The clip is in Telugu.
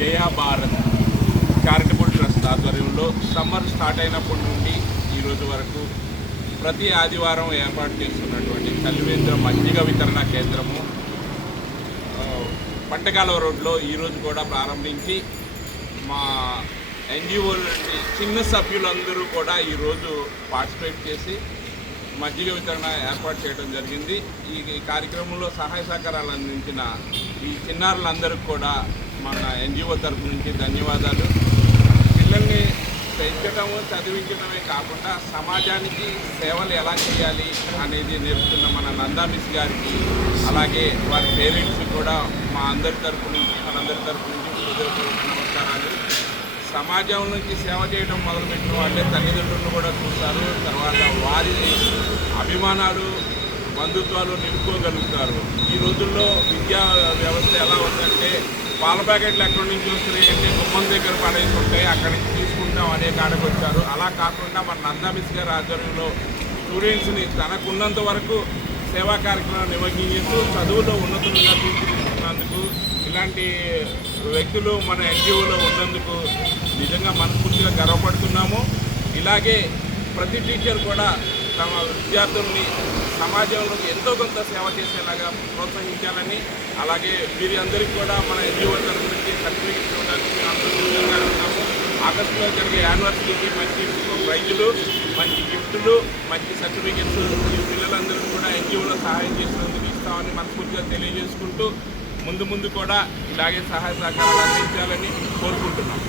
జయా భారత్ చారిటబుల్ ట్రస్ట్ ఆధ్వర్యంలో సమ్మర్ స్టార్ట్ అయినప్పటి నుండి ఈరోజు వరకు ప్రతి ఆదివారం ఏర్పాటు చేస్తున్నటువంటి చలివేంద్ర మజ్జిగ వితరణ కేంద్రము పంటకాలవ రోడ్లో ఈరోజు కూడా ప్రారంభించి మా ఎన్జిఓల నుండి చిన్న సభ్యులందరూ కూడా ఈరోజు పార్టిసిపేట్ చేసి మజ్జిగ వితరణ ఏర్పాటు చేయడం జరిగింది. ఈ కార్యక్రమంలో సహాయ సహకారాలు అందించిన ఈ చిన్నారులందరికీ కూడా మన ఎన్జిఓ తరఫు నుంచి ధన్యవాదాలు. పిల్లల్ని పెంచడము చదివించడమే కాకుండా సమాజానికి సేవలు ఎలా చేయాలి అనేది నేర్పుతున్న మన నందా మిస్ గారికి, అలాగే వారి పేరెంట్స్ కూడా మా అందరి తరఫు నుంచి మనందరి తరఫు నుంచి హృదయపూర్వక నమస్కారాలు. సమాజం నుంచి సేవ చేయడం మొదలుపెట్టిన వాళ్ళే తల్లిదండ్రులను కూడా చూస్తారు. తర్వాత వారి అభిమానాలు బంధుత్వాలు నిలుపుకోగలుగుతారు. ఈ రోజుల్లో విద్యా వ్యవస్థ ఎలా ఉందంటే పాల ప్యాకెట్లు ఎక్కడి నుంచి వస్తున్నాయి అంటే గుమ్మం దగ్గర పడేసి ఉంటాయి, అక్కడి నుంచి తీసుకుంటాం అనే కాడకు వచ్చారు. అలా కాకుండా మన నందా మిస్ గారి ఆధ్వర్యంలో స్టూడెంట్స్ని తనకున్నంత వరకు సేవా కార్యక్రమాలు నిర్వహించేస్తూ చదువులో ఉన్నతులుగా తీర్చిదిద్దుతున్నందుకు ఇలాంటి వ్యక్తులు మన ఎన్జిఓలో ఉన్నందుకు నిజంగా మనస్ఫూర్తిగా గర్వపడుతున్నాము. ఇలాగే ప్రతి టీచర్ కూడా తమ విద్యార్థుల్ని సమాజంలో ఎంతో కొంత సేవ చేసేలాగా ప్రోత్సహించాలని, అలాగే వీరి అందరికీ కూడా మన ఎన్జిఓ తరఫు నుంచి సర్టిఫికెట్స్ ఇవ్వడానికి సంతోషంగా ఉన్నాము. ఆగస్టులో జరిగే యానివర్సరీకి మంచి ప్రైజులు, మంచి గిఫ్టులు, మంచి సర్టిఫికెట్స్ ఈ పిల్లలందరూ కూడా ఎన్జిఓలో సహాయం చేసినందుకు ఇస్తామని మనస్ఫూర్తిగా తెలియజేసుకుంటూ ముందు కూడా ఇలాగే సహాయ సహకారాలు అందించాలని కోరుకుంటున్నాం.